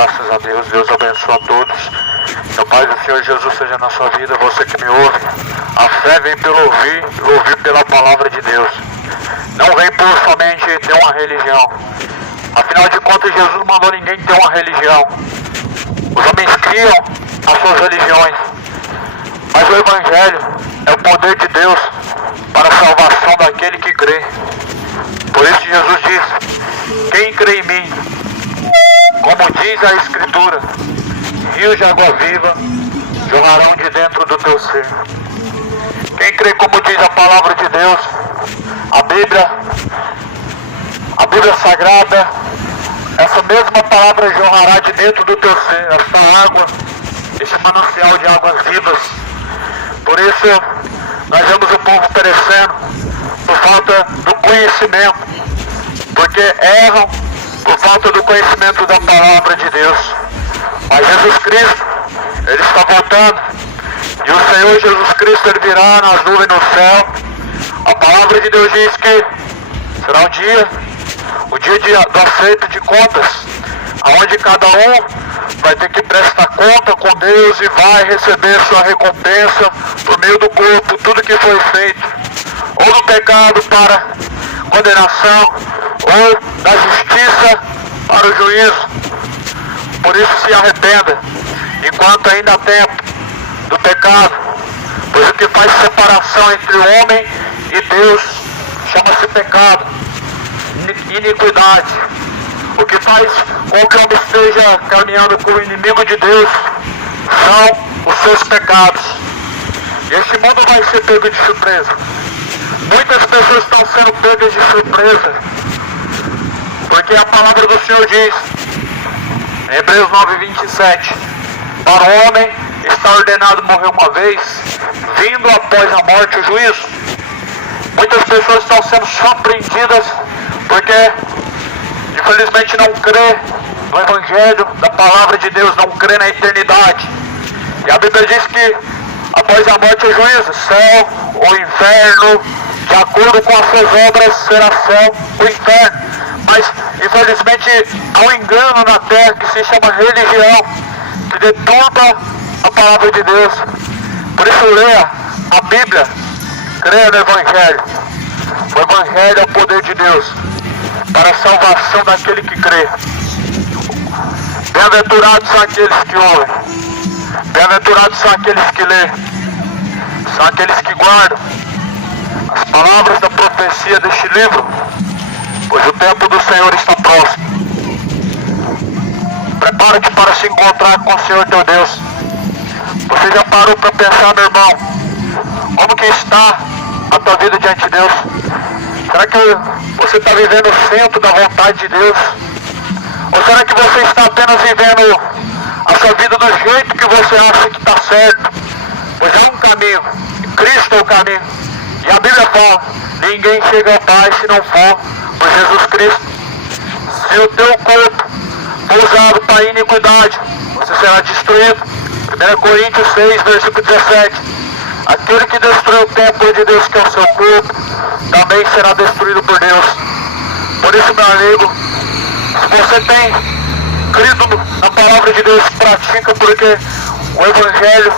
Graças a Deus. Deus abençoe a todos. Que a paz do Senhor Jesus seja na sua vida, você que me ouve. A fé vem pelo ouvir, e ouvir pela palavra de Deus. Não vem por somente ter uma religião. Afinal de contas, Jesus não mandou ninguém ter uma religião. Os homens criam as suas religiões. Mas o Evangelho é o poder de Deus para a salvação daquele que crê. Por isso Jesus diz: quem crê em mim, como diz a Escritura, rios de água viva jorrarão de dentro do teu ser. Quem crê, como diz a palavra de Deus, a Bíblia Sagrada, essa mesma palavra jorrará de dentro do teu ser, essa água, esse manancial de águas vivas. Por isso, nós vemos o povo perecendo por falta do conhecimento, porque erram por falta do conhecimento da palavra de Deus. Mas Jesus Cristo, Ele está voltando, e o Senhor Jesus Cristo, Ele virá nas nuvens no céu. A palavra de Deus diz que será o dia do acerto de contas, onde cada um vai ter que prestar conta com Deus e vai receber sua recompensa por meio do corpo, tudo que foi feito, ou do pecado para condenação, ou da justiça para o juízo. Por isso se arrependa, enquanto ainda há tempo, do pecado, pois o que faz separação entre o homem e Deus chama-se pecado, iniquidade. O que faz com que o homem esteja caminhando com o inimigo de Deus são os seus pecados. E este mundo vai ser pego de surpresa. Muitas pessoas estão sendo pegas de surpresa, porque a palavra do Senhor diz, em Hebreus 9:27, para o homem está ordenado morrer uma vez, vindo após a morte o juízo. Muitas pessoas estão sendo surpreendidas porque infelizmente não crê no Evangelho da palavra de Deus, não crê na eternidade. E a Bíblia diz que após a morte é juízo, céu ou inferno, de acordo com as suas obras será céu ou inferno. Mas infelizmente há um engano na terra que se chama religião, que deturpa a palavra de Deus. Por isso leia a Bíblia, creia no Evangelho. O Evangelho é o poder de Deus para a salvação daquele que crê. Bem-aventurados são aqueles que ouvem, bem-aventurados são aqueles que lêem, são aqueles que guardam as palavras da profecia deste livro, pois o tempo do Senhor está próximo. Prepara-te para se encontrar com o Senhor teu Deus. Você já parou para pensar, meu irmão, como que está a tua vida diante de Deus? Será que você está vivendo o centro da vontade de Deus? Ou será que você está apenas vivendo a sua vida do jeito que você acha que está certo? Pois há um caminho, Cristo é o caminho. E a Bíblia fala, ninguém chega ao Pai se não for por Jesus Cristo. Se o teu corpo for usado para iniquidade, você será destruído. 1 Coríntios 6, versículo 17. Aquele que destruiu o templo de Deus, que é o seu corpo, também será destruído por Deus. Por isso, meu amigo, se você tem crido na palavra de Deus, pratica, porque o Evangelho,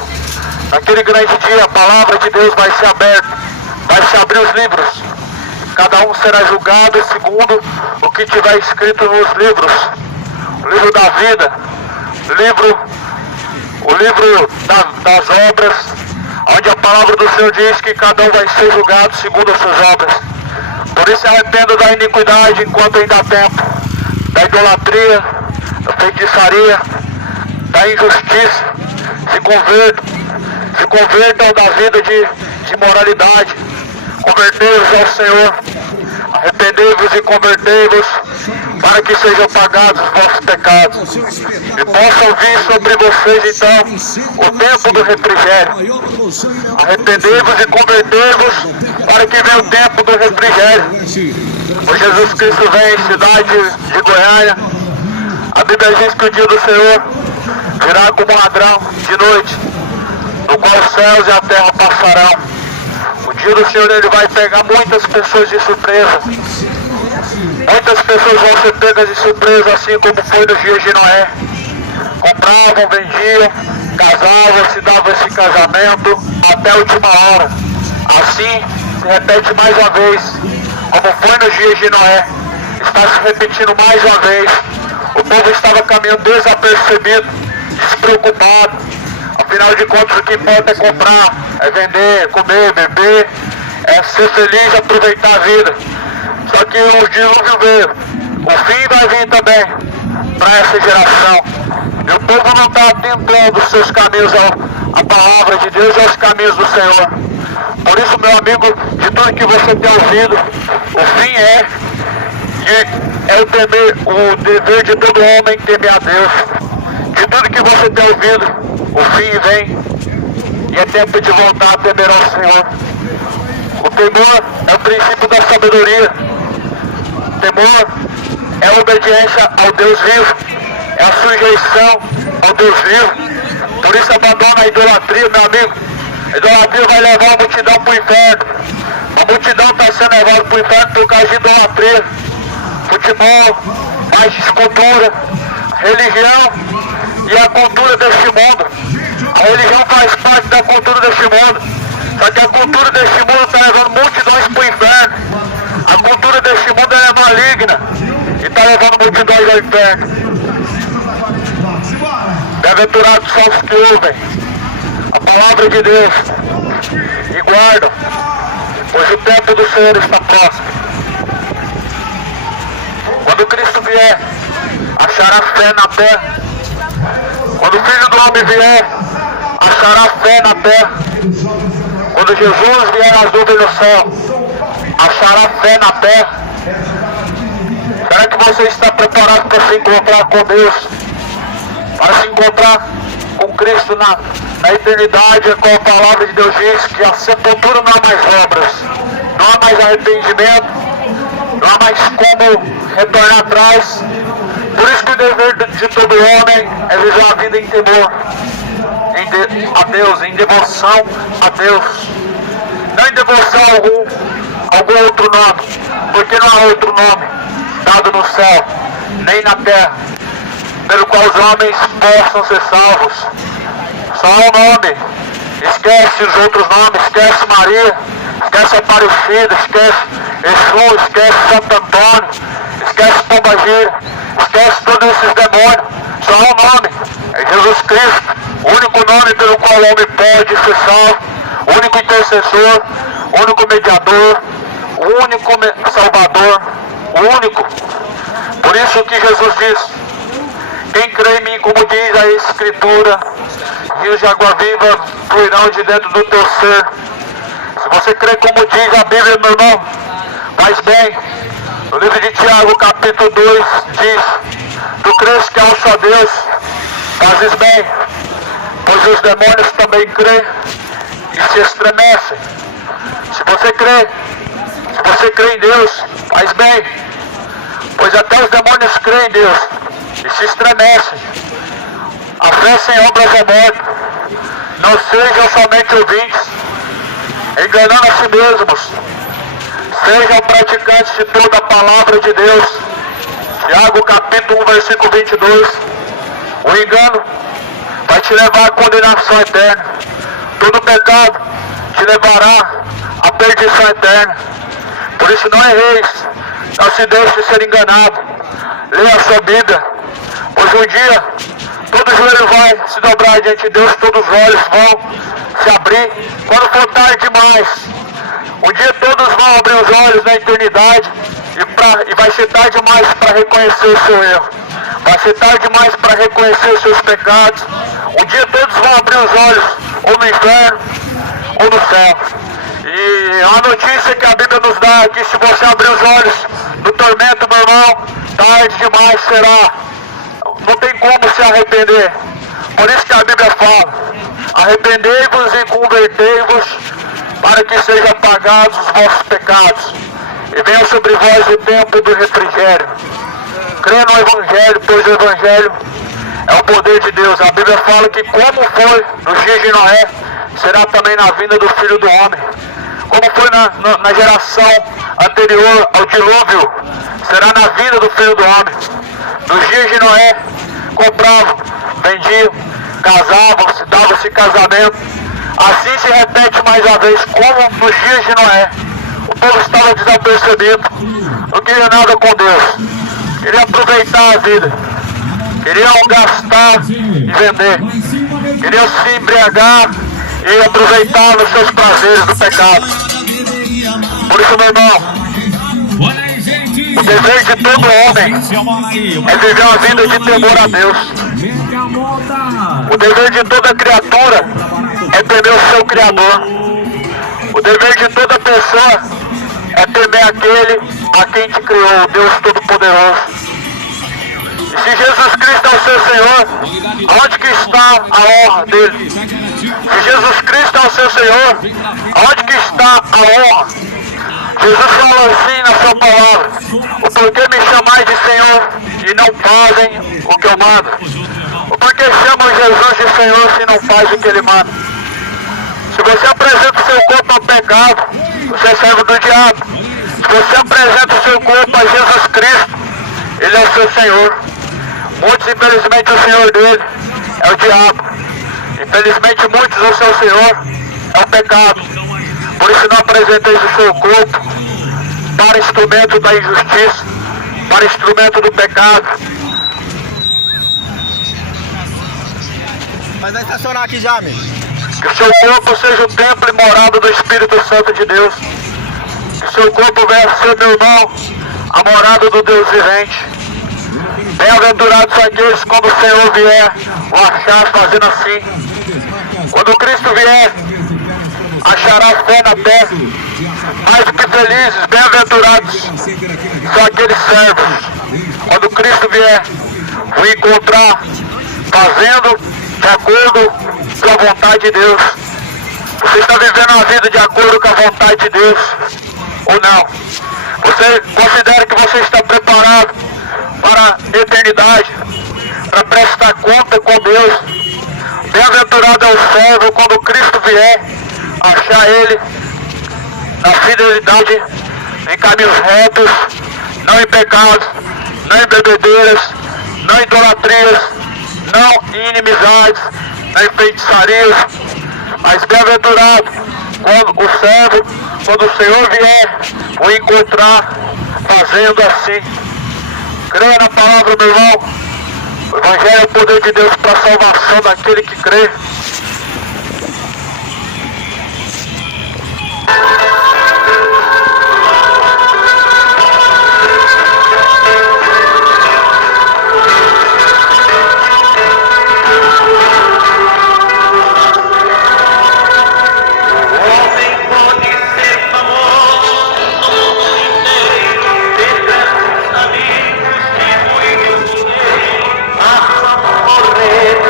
naquele grande dia, a palavra de Deus vai ser aberta, vai se abrir os livros. Cada um será julgado segundo o que tiver escrito nos livros. O livro da vida, o livro das obras, onde a palavra do Senhor diz que cada um vai ser julgado segundo as suas obras. Por isso se arrependa da iniquidade enquanto ainda há tempo, da idolatria, da feitiçaria, da injustiça. Se convertam da vida de imoralidade, convertei-vos ao Senhor, arrependei-vos e convertei-vos, para que sejam pagados os vossos pecados, e possam vir sobre vocês então o tempo do refrigério. Arrependei-vos e convertei-vos, para que venha o tempo do refrigério. Pois Jesus Cristo vem em cidade de Goiânia. A Bíblia diz que o dia do Senhor virá como um ladrão de noite, no qual os céus e a terra passarão. O dia do Senhor, Ele vai pegar muitas pessoas de surpresa. Muitas pessoas vão ser pegas de surpresa, assim como foi nos dias de Noé. Compravam, vendiam, casavam, se davam esse casamento até a última hora. Assim se repete mais uma vez, como foi nos dias de Noé. Está se repetindo mais uma vez. O povo estava caminhando desapercebido, despreocupado. Afinal de contas, o que importa é comprar, é vender, é comer, beber, é ser feliz, aproveitar a vida. Só que o dilúvio veio. O fim vai vir também para essa geração. E o povo não está atentando os seus caminhos à palavra de Deus e aos caminhos do Senhor. Por isso, meu amigo, de tudo que você tem ouvido, o fim é o dever de todo homem temer a Deus. De tudo que você tem ouvido, o fim vem e é tempo de voltar a temer ao Senhor. O temor é o princípio da sabedoria. O temor é a obediência ao Deus vivo, é a sujeição ao Deus vivo. Por isso abandona a idolatria, meu amigo. A idolatria vai levar a multidão para o inferno. A multidão está sendo levada para o inferno por causa de idolatria. Futebol, mais cultura, religião e a cultura deste mundo. A religião faz parte da cultura deste mundo. Só que a cultura deste mundo está levando multidões para o inferno. A cultura deste mundo é maligna e está levando multidões ao inferno. Bem-aventurados são os que ouvem a palavra de Deus e guardam, pois o tempo do Senhor está próximo. Quando Cristo vier, achará fé na terra. Quando o Filho do Homem vier, achará fé na terra. Quando Jesus vier nas nuvens do céu, achará fé na terra. Será que você está preparado para se encontrar com Deus? Para se encontrar com Cristo na eternidade, com a palavra de Deus diz que a sepultura não há mais obras, não há mais arrependimento, não há mais como retornar atrás. Por isso que o dever de todo homem é viver a vida em temor a Deus, em devoção a Deus. Não em devoção a algum outro nome, porque não há outro nome dado no céu, nem na terra, pelo qual os homens possam ser salvos. Só um nome. Esquece os outros nomes, esquece Maria, esquece Aparecida, esquece Exu, esquece Santo Antônio, esquece Pombagira, esquece todos esses demônios. Só um nome, é Jesus Cristo, o único nome pelo qual o homem pode ser salvo, o único intercessor, o único mediador, o único salvador, o único. Por isso que Jesus diz: quem crê em mim, como diz a Escritura, rios de água viva fluirão de dentro do teu ser. Se você crê como diz a Bíblia, meu irmão, faz bem. No livro de Tiago, capítulo 2, diz: tu crês que há um só Deus, fazes bem, pois os demônios também creem e se estremecem. Se você crê em Deus, faz bem, pois até os demônios creem em Deus e se estremecem. A fé sem obras é morta. Não sejam somente ouvintes, enganando a si mesmos. Sejam praticantes de toda a palavra de Deus. Tiago capítulo 1, versículo 22. O engano vai te levar à condenação eterna. Todo pecado te levará à perdição eterna. Por isso não erreis, não se deixe ser enganado. Leia a sua Bíblia, pois um dia todo joelho vai se dobrar diante de Deus, todos os olhos vão se abrir. Quando for tarde demais, um dia todos vão abrir os olhos na eternidade e vai ser tarde demais para reconhecer o seu erro. Vai ser tarde demais para reconhecer os seus pecados. Um dia todos vão abrir os olhos, ou no inferno, ou no céu. E a notícia que a Bíblia nos dá é que se você abrir os olhos no tormento, meu irmão, tarde demais será. Não tem como se arrepender. Por isso que a Bíblia fala: arrependei-vos e convertei-vos, para que sejam apagados os vossos pecados, e venha sobre vós o tempo do refrigério. Crê no Evangelho, pois o Evangelho é o poder de Deus. A Bíblia fala que como foi nos dias de Noé, será também na vinda do Filho do Homem. Como foi na geração anterior ao dilúvio, será na vinda do Filho do Homem. Nos dias de Noé, compravam, vendiam, casavam-se, davam-se casamento. Assim se repete mais uma vez, como nos dias de Noé. O povo estava desapercebido, não queria nada com Deus, queria aproveitar a vida, queriam gastar e vender, queriam se embriagar e aproveitar os seus prazeres do pecado. Por isso, meu irmão, o dever de todo homem é viver uma vida de temor a Deus. O dever de toda criatura é temer o seu Criador. O dever de toda pessoa é temer aquele a quem te criou, o Deus Todo-Poderoso. E se Jesus Cristo é o seu Senhor, onde que está a honra dele? Se Jesus Cristo é o seu Senhor, onde que está a honra? Jesus falou assim na sua palavra: o porquê me chamais de Senhor e não fazem o que eu mando? O porquê chamam Jesus de Senhor se não faz o que ele manda? Se você apresenta o seu corpo ao pecado, você é servo do diabo. Se você apresenta o seu corpo a Jesus Cristo, ele é o seu Senhor. Muitos, infelizmente, o Senhor dele é o diabo. Infelizmente, muitos, o seu Senhor é o pecado. Por isso não apresenteis o seu corpo para instrumento da injustiça, para instrumento do pecado. Mas vai estacionar aqui já, meu. Que o seu corpo seja o templo e morada do Espírito Santo de Deus. Que o seu corpo venha a ser, meu irmão, a morada do Deus vivente. Bem-aventurados aqueles quando o Senhor vier o achar fazendo assim. Quando Cristo vier, achará fé na terra. Mais do que felizes, bem-aventurados são aqueles servos. Quando Cristo vier o encontrar fazendo de acordo com a vontade de Deus. Você está vivendo a vida de acordo com a vontade de Deus ou não? Você considera que você está preparado para a eternidade, para prestar conta com Deus? Bem-aventurado é o servo quando Cristo vier achar ele na fidelidade, em caminhos retos, não em pecados, não em bebedeiras, não em idolatrias, não em inimizades, não em feitiçarias. Mas bem-aventurado quando o servo, quando o Senhor vier o encontrar fazendo assim. Creia na palavra, meu irmão. O Evangelho é o poder de Deus para a salvação daquele que crê.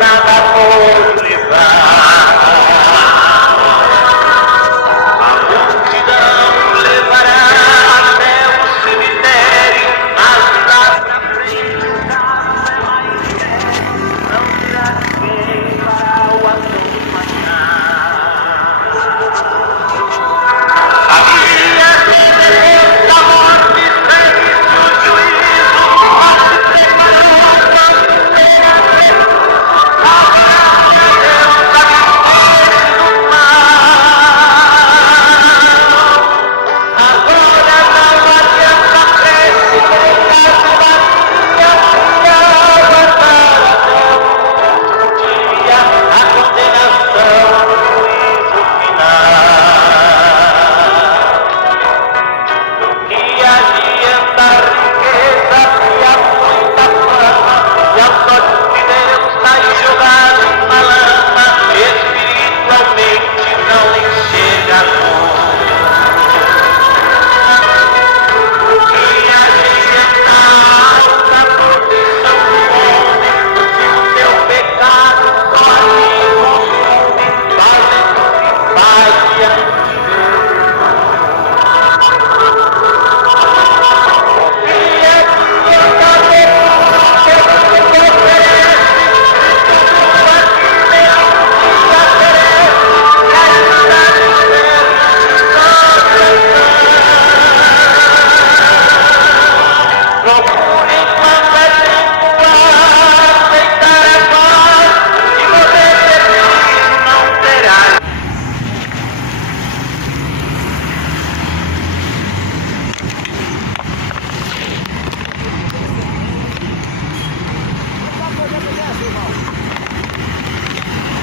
Nada por livrar.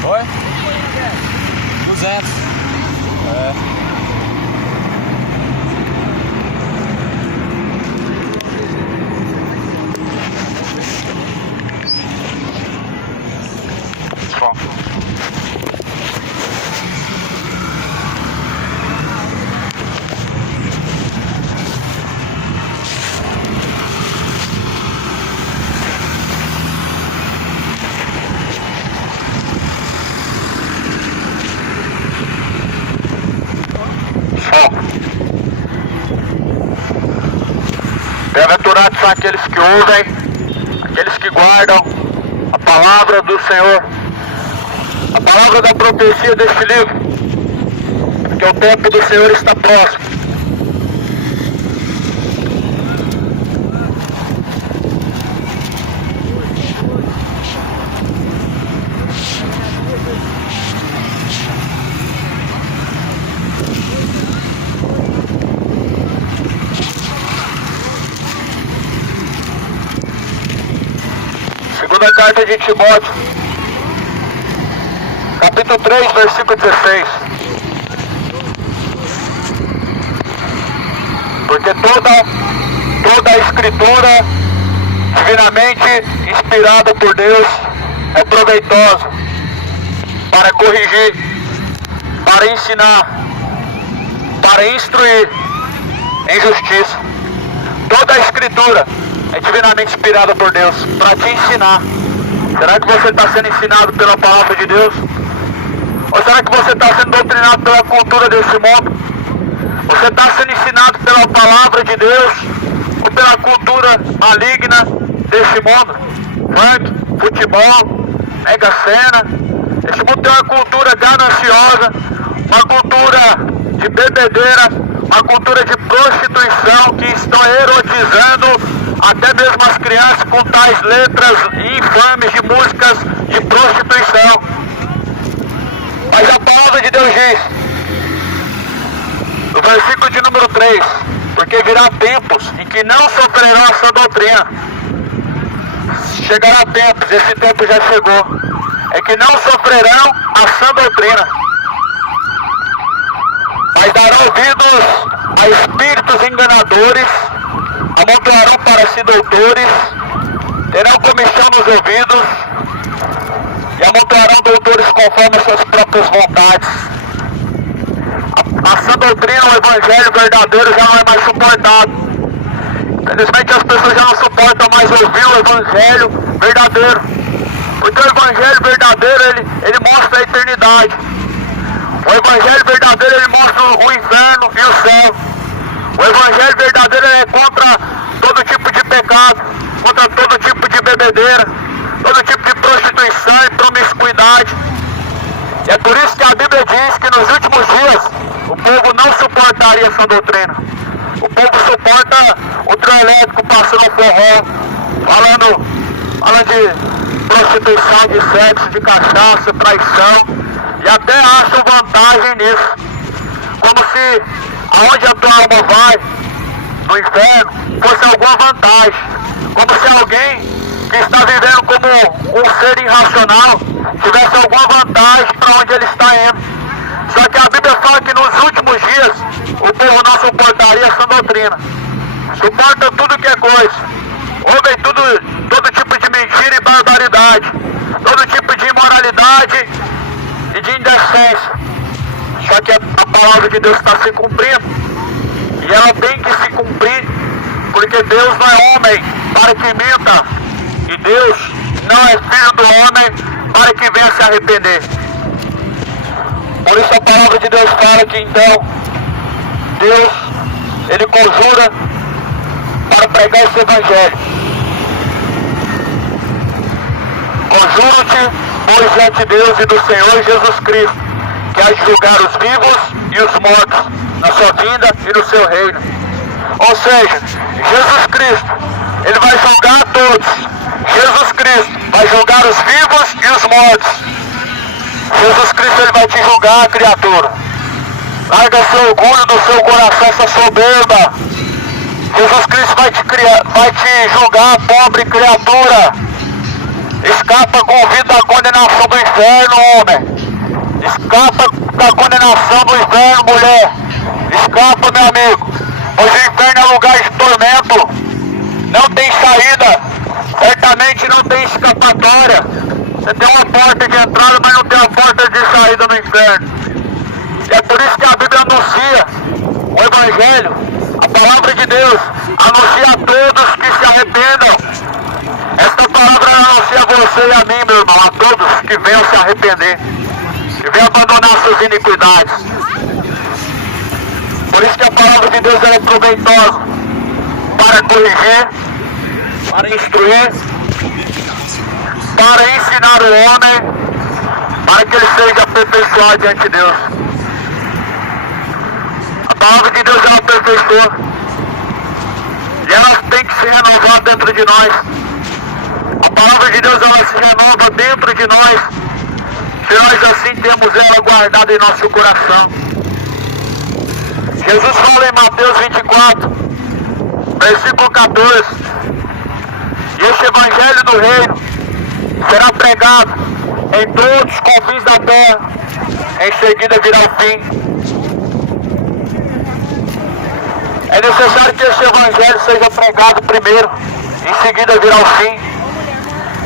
Oi? 200. É. Só. Bem-aventurados são aqueles que ouvem, aqueles que guardam a palavra do Senhor, a palavra da profecia deste livro, porque o tempo do Senhor está próximo. Segunda carta de Timóteo, capítulo 3, versículo 16. Porque toda a escritura divinamente inspirada por Deus é proveitosa para corrigir, para ensinar, para instruir em justiça. Toda a escritura é divinamente inspirada por Deus para te ensinar. Será que você está sendo ensinado pela palavra de Deus? Ou será que você está sendo doutrinado pela cultura desse mundo? Você está sendo ensinado pela palavra de Deus ou pela cultura maligna desse mundo? Funk, futebol, mega sena. Esse mundo tem uma cultura gananciosa, uma cultura de bebedeira, uma cultura de prostituição que estão erotizando até mesmo as crianças com tais letras infames de músicas de prostituição. Mas a palavra de Deus diz, no versículo de número 3, porque virá tempos em que não sofrerão essa doutrina. Chegará tempos, esse tempo já chegou, é que não sofrerão a sã doutrina, mas darão ouvidos a espíritos enganadores, amontoarão para si doutores, terão comichão nos ouvidos e amontoarão doutores conforme as suas próprias vontades. A sã doutrina, o evangelho verdadeiro já não é mais suportado. Infelizmente as pessoas já não suportam mais ouvir o evangelho verdadeiro, porque o evangelho verdadeiro ele mostra a eternidade. O evangelho verdadeiro ele mostra o inferno e o céu. O evangelho verdadeiro é contra todo tipo de pecado, contra todo tipo de bebedeira, todo tipo de prostituição e promiscuidade. E é por isso que a Bíblia diz que nos últimos dias o povo não suportaria essa doutrina. O povo suporta o trio elétrico passando forró, falando de prostituição, de sexo, de cachaça, traição, e até acham vantagem nisso. Como se aonde a tua alma vai, no inferno, fosse alguma vantagem. Como se alguém que está vivendo como um ser irracional tivesse alguma vantagem para onde ele está indo. Só que a Bíblia fala que nos últimos dias o povo não suportaria essa doutrina. Suporta tudo que é coisa. Ouvem todo tipo de mentira e barbaridade, todo tipo de imoralidade e de indecência. Só que a palavra de Deus está se cumprindo, e ela tem que se cumprir, porque Deus não é homem para que minta, e Deus não é filho do homem para que venha se arrepender. Por isso a palavra de Deus fala que então Deus, ele conjura para pregar esse evangelho. Conjuro-te, pois, diante de Deus e do Senhor Jesus Cristo, que há de julgar os vivos e os mortos na sua vinda e no seu reino. Ou seja, Jesus Cristo, ele vai julgar a todos. Jesus Cristo vai julgar os vivos e os mortos. Jesus Cristo, ele vai te julgar, criatura. Larga seu orgulho do seu coração, essa soberba. Jesus Cristo vai te julgar, pobre criatura. Escapa com vida da condenação do inferno, homem. Escapa da condenação do inferno, mulher. Escapa, meu amigo. Pois o inferno é lugar de tormento. Não tem saída. Certamente não tem escapatória. Você tem uma porta de entrada, mas não tem uma porta de saída no inferno. E é por isso que a Bíblia anuncia o Evangelho, a palavra de Deus, anuncia a todos que se arrependam. Esta palavra anuncia a você e a mim, meu irmão, a todos que venham se arrepender, que venham abandonar suas iniquidades. Por isso que a palavra de Deus é proveitosa para corrigir, para instruir, para ensinar o homem, para que ele seja aperfeiçoado diante de Deus. A palavra de Deus é uma aperfeiçoa e ela tem que se renovar dentro de nós. A palavra de Deus ela se renova dentro de nós, se nós assim temos ela guardada em nosso coração. Jesus fala em Mateus 24, versículo 14: e este Evangelho do Reino será pregado em todos os confins da terra, em seguida virá o fim. É necessário que este Evangelho seja pregado primeiro, em seguida virá o fim.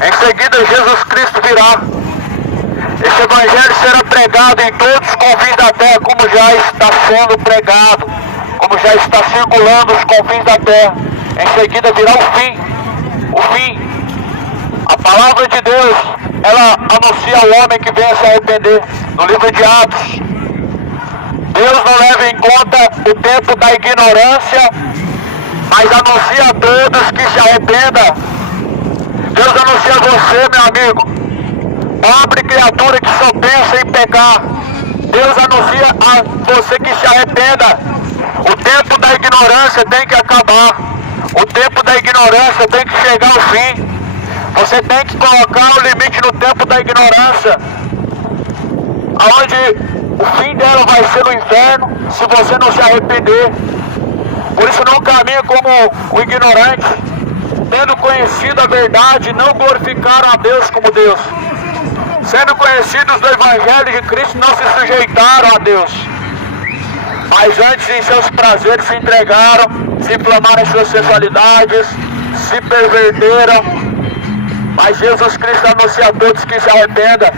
Em seguida Jesus Cristo virá. Este Evangelho será pregado em todos os confins da terra, como já está sendo pregado, como já está circulando os confins da terra. Em seguida virá o fim. O fim. A palavra de Deus, ela anuncia ao homem que venha se arrepender. No livro de Atos, Deus não leva em conta o tempo da ignorância, mas anuncia a todos que se arrependam. Deus anuncia a você, meu amigo, pobre criatura que só pensa em pecar. Deus anuncia a você que se arrependa. O tempo da ignorância tem que acabar. O tempo da ignorância tem que chegar ao fim. Você tem que colocar o limite no tempo da ignorância, aonde o fim dela vai ser no inferno, se você não se arrepender. Por isso não caminhe como o ignorante, tendo conhecido a verdade, não glorificaram a Deus como Deus. Sendo conhecidos do Evangelho de Cristo, não se sujeitaram a Deus, mas antes em seus prazeres se entregaram, se inflamaram em suas sensualidades, se perverteram. Mas Jesus Cristo anuncia a todos que se arrependam.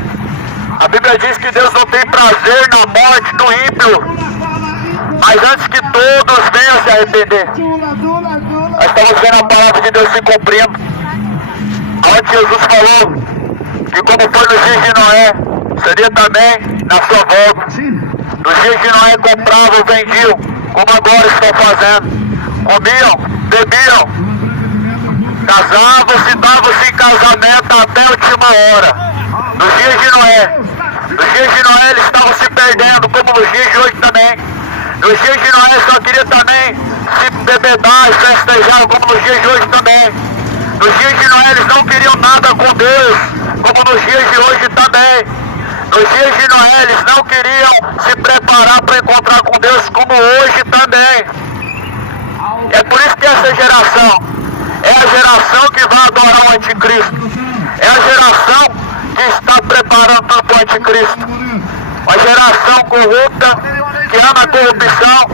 A Bíblia diz que Deus não tem prazer na morte do ímpio, mas antes que todos venham se arrepender. Nós estamos vendo a palavra de Deus se cumprindo, onde Jesus falou que como foi nos dias de Noé, seria também na sua volta. Nos dias de Noé compravam, vendiam, como agora estão fazendo. Comiam, bebiam, casavam-se, davam-se em casamento até a última hora. Nos dias de Noé. Nos dias de Noé eles estavam se perdendo, como nos dias de hoje também. Nos dias de Noé só queria também se bebedar e festejar, como nos dias de hoje também. Nos dias de Noé eles não queriam nada com Deus, como nos dias de hoje também. Nos dias de Noé eles não queriam se preparar para encontrar com Deus, como hoje também. É por isso que essa geração é a geração que vai adorar o anticristo. É a geração que está preparando tudo para o anticristo. Uma geração corrupta, que ama a corrupção,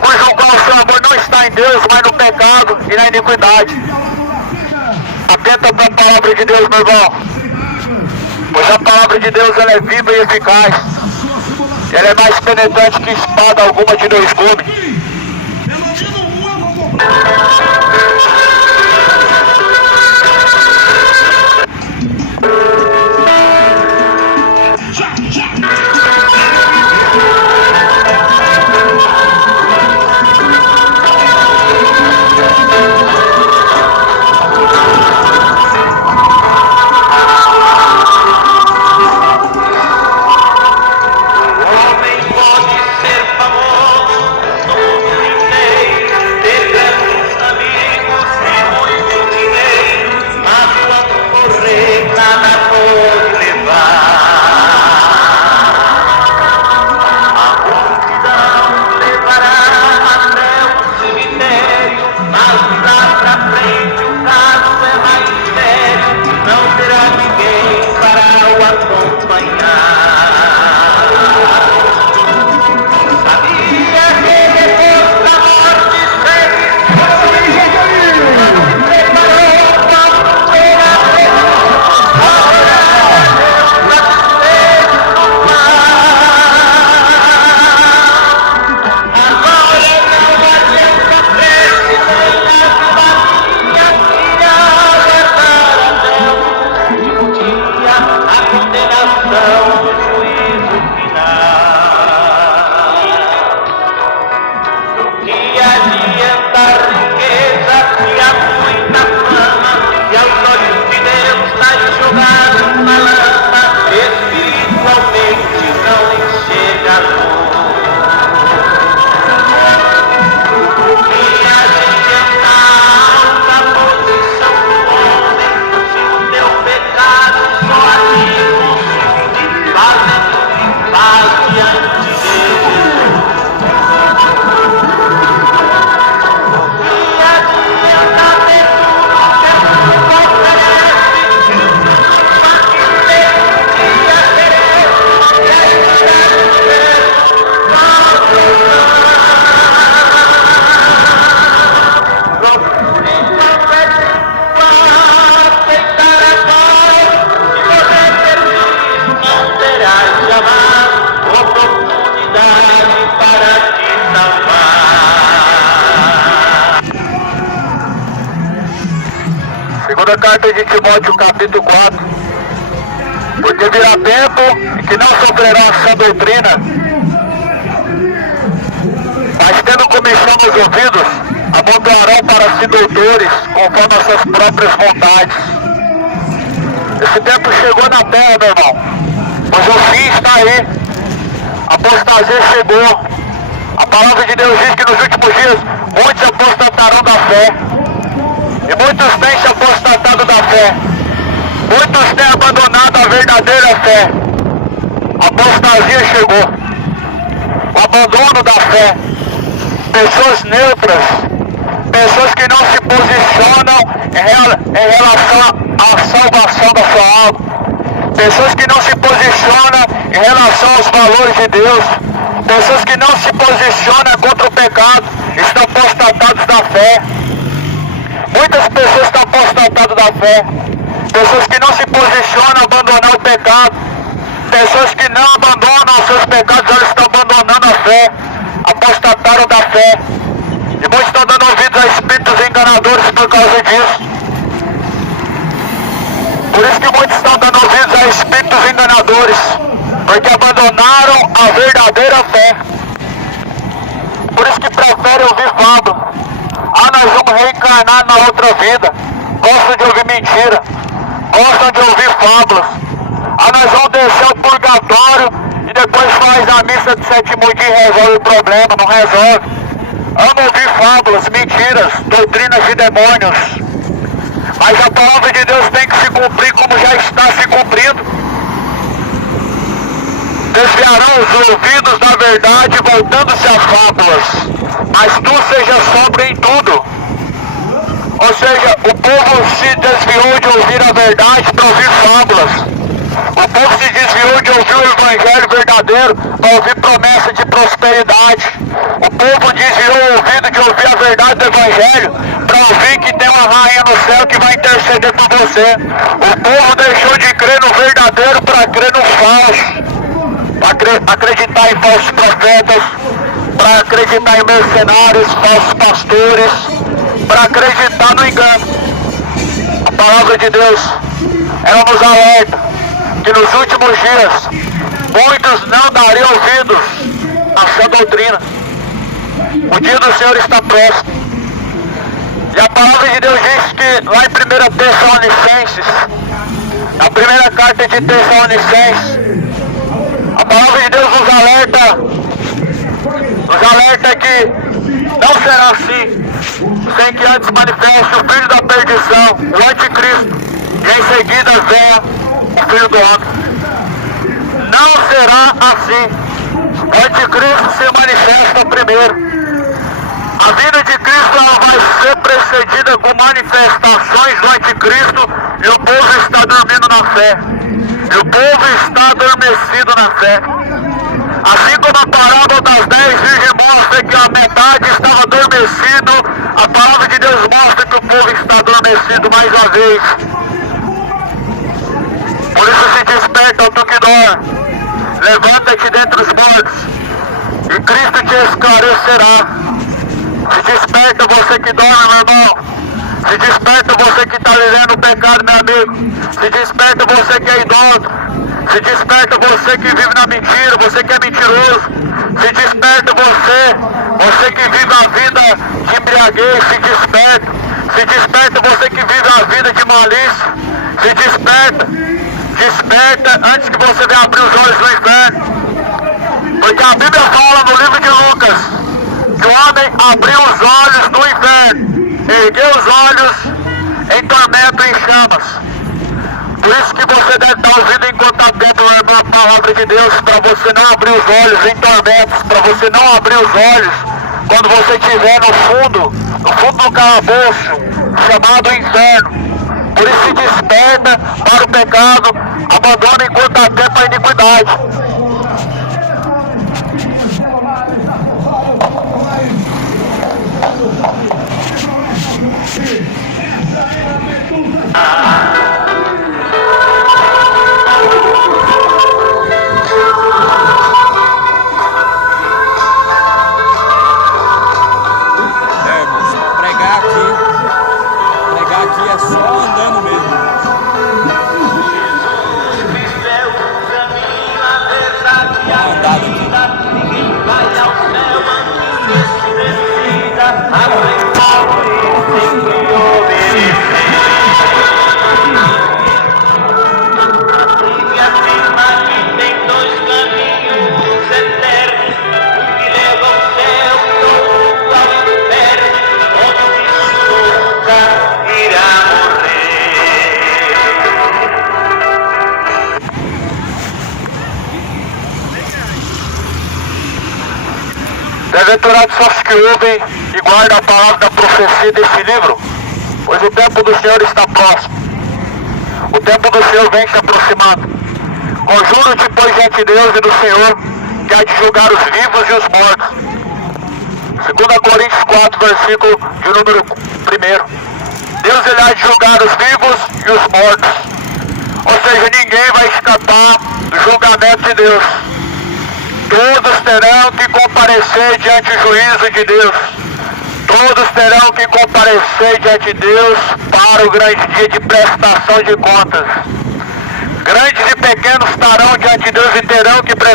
cujo qual o seu amor não está em Deus, mas no pecado e na iniquidade. Atenta para a palavra de Deus, meu irmão. Pois a palavra de Deus ela é viva e eficaz. Ela é mais penetrante que espada alguma de dois gumes. Pode ser famoso no mundo inteiro, ter grandes amigos. ressurreição, o juízo final. Do que adianta a riqueza se há muita fama, e aos olhos de Deus está jogado na lama, espiritualmente não enxerga a luz. Segunda carta de Timóteo, capítulo 4. Porque virá tempo em que não sofrerão essa doutrina, mas tendo comichão nos ouvidos, amontoarão para si doutores, conforme as suas próprias vontades. Esse tempo chegou na terra, meu irmão, mas o fim está aí. A apostasia chegou. A palavra de Deus diz que nos últimos dias muitos apostatarão da fé. E muitos têm se apostatado da fé. Muitos têm abandonado a verdadeira fé. A apostasia chegou. O abandono da fé. Pessoas neutras. Pessoas que não se posicionam em relação à salvação da sua alma. Pessoas que não se posicionam em relação aos valores de Deus. Pessoas que não se posicionam contra o pecado. Estão apostatados da fé. Muitas pessoas estão apostatadas da fé. Pessoas que não se posicionam a abandonar o pecado. Pessoas que não abandonam os seus pecados, elas estão abandonando a fé. Apostataram da fé. E muitos estão dando ouvidos a espíritos enganadores por causa disso. Por isso que muitos estão dando ouvidos a espíritos enganadores. Porque abandonaram a verdadeira fé. Por isso que preferem ouvir fábula. Ah, nós vamos reencarnar na outra vida. Gostam de ouvir mentira. Gostam de ouvir fábulas. Ah, nós vamos descer o purgatório e depois faz a missa de sétimo dia e resolve o problema. Não resolve. Amo ouvir fábulas, mentiras, doutrinas de demônios. Mas a palavra de Deus tem que se cumprir como já está se cumprindo. Desviarão os ouvidos da verdade, voltando-se às fábulas. Mas tu seja sóbrio em tudo. Ou seja, o povo se desviou de ouvir a verdade para ouvir fábulas. O povo se desviou de ouvir o evangelho verdadeiro para ouvir promessa de prosperidade. O povo desviou o ouvido de ouvir a verdade do evangelho para ouvir que tem uma rainha no céu que vai interceder por você. O povo deixou de crer no verdadeiro para crer no falso. Para acreditar em falsos profetas, para acreditar em mercenários, falsos pastores, para acreditar no engano. A palavra de Deus, ela nos alerta que nos últimos dias muitos não dariam ouvidos à sua doutrina. O dia do Senhor está próximo. E a palavra de Deus diz que lá em 1 Tessalonicenses, a primeira carta de Tessalonicenses, a palavra de Deus nos alerta que não será assim, sem que antes manifeste o filho da perdição, o anticristo, e em seguida venha o filho do homem. Não será assim. O anticristo se manifesta primeiro. A vinda de Cristo ela vai ser precedida com manifestações do anticristo, e o povo está dormindo na fé. E o povo está adormecido na fé. Assim como a parábola das 10 virgens mostra que a metade estava adormecido, a palavra de Deus mostra que o povo está adormecido mais uma vez. Por isso se desperta, tu que dorme. Levanta-te dentre os mortos, e Cristo te esclarecerá. Se desperta você que dorme, meu irmão. Se desperta você que está vivendo o pecado, meu amigo. Se desperta você que é idólatra. Se desperta você que vive na mentira, você que é mentiroso. Se desperta você que vive a vida de embriaguez, se desperta. Se desperta você que vive a vida de malícia. Se desperta. Desperta antes que você venha abrir os olhos no inferno. Porque a Bíblia fala no livro de Lucas que o homem abriu os olhos no inferno, ergueu os olhos em tormento e em chamas. Por isso que você deve estar ouvindo enquanto está dentro a palavra de Deus, para você não abrir os olhos em tormentos, para você não abrir os olhos quando você estiver no fundo do calabouço, chamado inferno. Por isso se desperta para o pecado, abandona enquanto há tempo a iniquidade. Bem-aventurados são os que ouvem e guardam a palavra da profecia desse livro, pois o tempo do Senhor está próximo. O tempo do Senhor vem se aproximando. Conjuro-te, pois, diante de Deus e do Senhor, que há de julgar os vivos e os mortos. 2 Coríntios 4, versículo de número 1. Deus ele há de julgar os vivos e os mortos. Ou seja, ninguém vai escapar do julgamento de Deus. Todos terão que comparecer diante do juízo de Deus. Todos terão que comparecer diante de Deus para o grande dia de prestação de contas. Grandes e pequenos estarão diante de